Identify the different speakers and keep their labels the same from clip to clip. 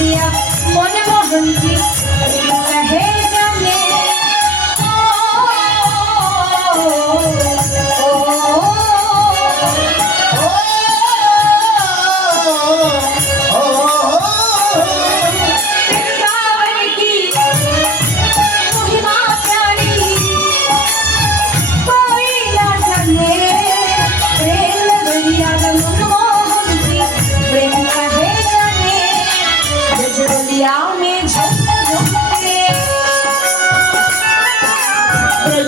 Speaker 1: दिया मोना मोहन जी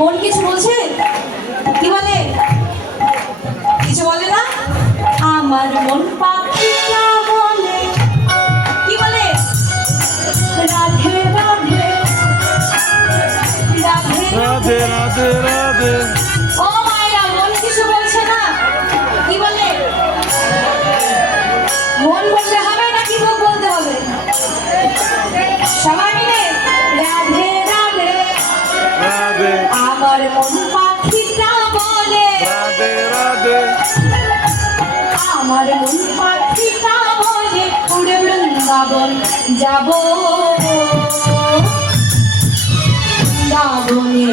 Speaker 1: মন কিছু বলছে? কি বলে? কিছু বলে না? আমার মন পাখিটা বলে। কি বলে? রাধে রাধে। রাধে রাধে রাধে। আমার মন পাখিটা বলে। রাধে রাধে। আমার মন পাখিটা বলে উড়ে বৃন্দাবন যাব। বৃন্দাবনে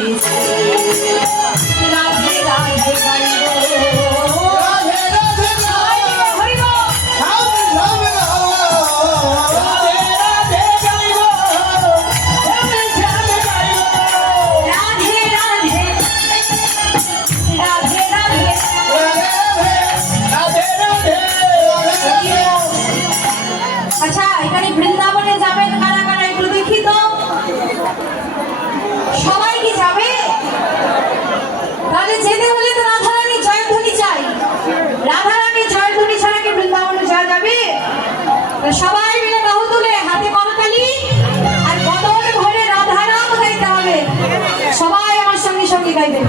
Speaker 1: আচ্ছা এখানে বৃন্দাবনে যাবেন কারা কারা একটু দেখি তো। সবাই কি যাবে? তাহলে যেতে হলে তো রাধারানী জয়ধ্বনি চাই। রাধারানী জয়ধ্বনি ছাড়া কি বৃন্দাবনে যাওয়া যাবে? সবাই মিলে বাহু তুলে হাতে করতালি আর কদর ভরে রাধারাম গাইতে হবে সবাই আমার সঙ্গে সঙ্গে গাইবেন